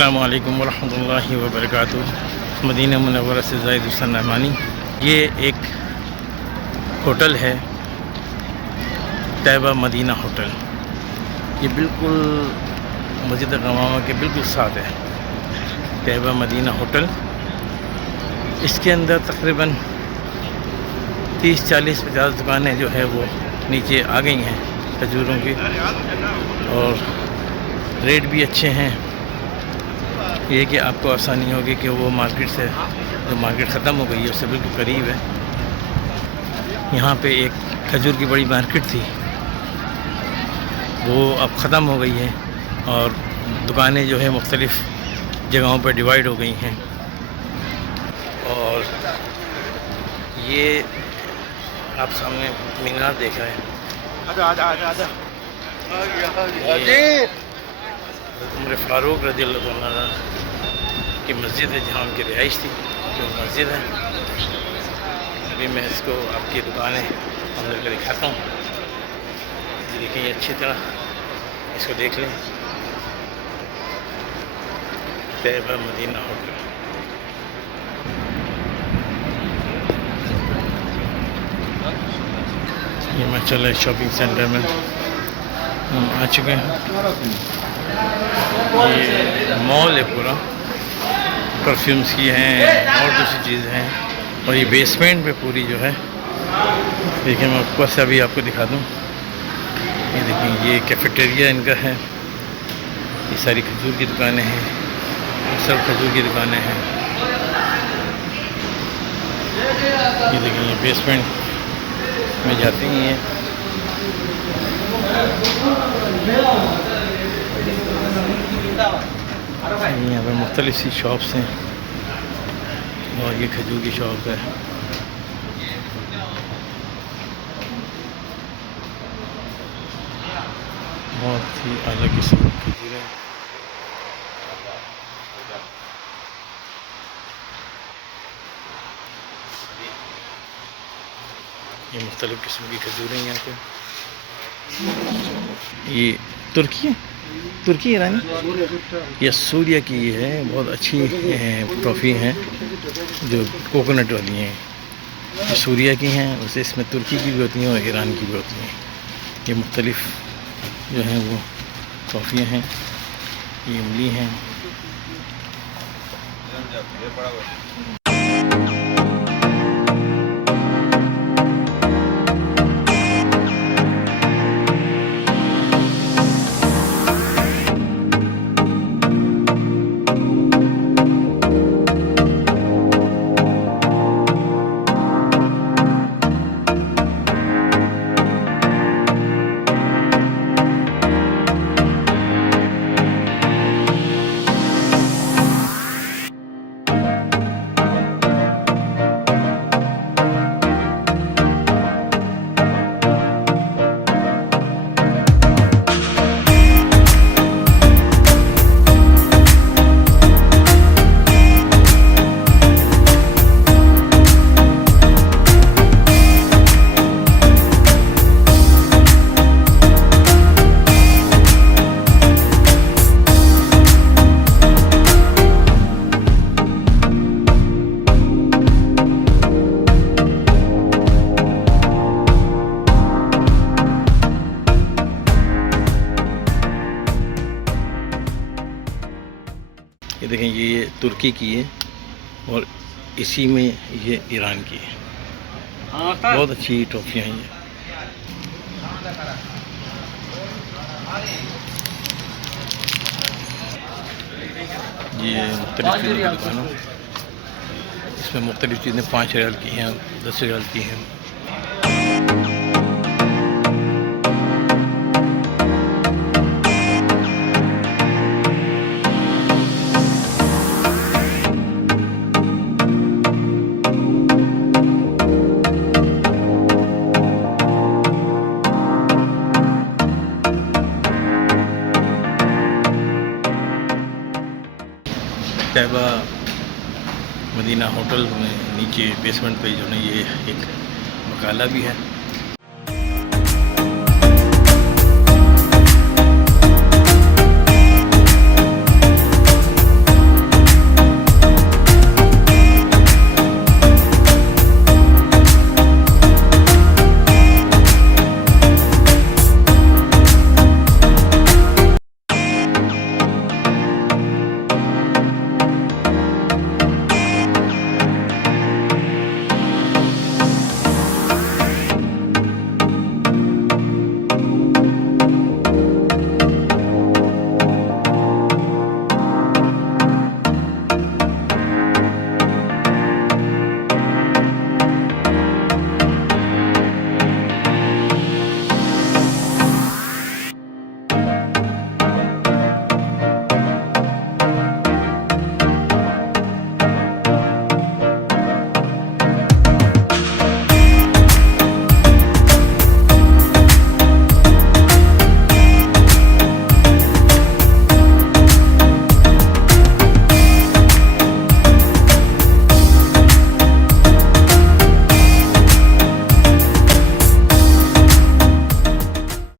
अस्सलाम वालेकुम वरहमतुल्लाहि वबरकातुहू। मदीना मुनव्वरा से ज़ाहिद हुसैन रहमानी। ये एक होटल है तैबा मदीना होटल। ये बिल्कुल मस्जिद गमामा के बिल्कुल साथ है तैबा मदीना होटल। इसके अंदर तकरीबन 30, 40, 50 दुकानें जो है वो नीचे आ गई हैं खजूरों की, और रेट भी अच्छे हैं। ये कि आपको आसानी होगी कि वो मार्केट से, जो मार्केट ख़त्म हो गई है उससे बिल्कुल करीब है। यहाँ पे एक खजूर की बड़ी मार्केट थी, वो अब ख़त्म हो गई है और दुकानें जो है मुख्तलिफ़ जगहों पर डिवाइड हो गई हैं। और ये आप सामने मीनार देख रहे हैं। उमर फ़ारूक रज़ियल्लाहु अन्हु की मस्जिद है, जहाँ उनकी रिहाइश थी, जो मस्जिद है। अभी मैं इसको आपकी दुकानें अंदर कर दिखाता हूँ। देखिए अच्छी तरह इसको देख लें। तैबा मदीना होटल। ये मैं चले शॉपिंग सेंटर में हम आ चुके हैं। ये मॉल है पूरा, परफ्यूम्स की हैं और दूसरी चीज़ें हैं। और ये बेसमेंट में पूरी जो है, देखिए मैं ऊपर से अभी आपको दिखा दूँ। ये देखिए ये कैफेटेरिया इनका है। ये सारी खजूर की दुकानें हैं, सब खजूर की दुकानें हैं। ये देखिए ये बेसमेंट में जाते ही हैं। यहाँ पर मुख्तलिफ सी शॉप्स हैं और ये खजूर की शॉप है। बहुत ही अलग किस्म की खजूरें। ये मुख्तलिफ किस्म की खजूरें यहाँ पे। ये तुर्की ईरानी या सूर्या की है, बहुत अच्छी टॉफ़ी हैं जो कोकोनट वाली हैं। ये सूर्या की हैं, वैसे इसमें तुर्की की भी होती हैं और ईरान की भी होती हैं। ये मुख्तलिफ़ जो हैं वो टॉफ़ियाँ हैं। ये इमली हैं। ये देखें ये तुर्की की है और इसी में ये ईरान की है। बहुत अच्छी टॉफ़ियाँ हैं ये मुख्तलिफ़ चीज़ों की दुकान। इसमें मुख्तलिफ़ चीज़ें 5 रियाल की हैं, 10 रियाल की हैं। तैबा मदीना होटल में नीचे बेसमेंट पे जो है ये एक मकाला भी है।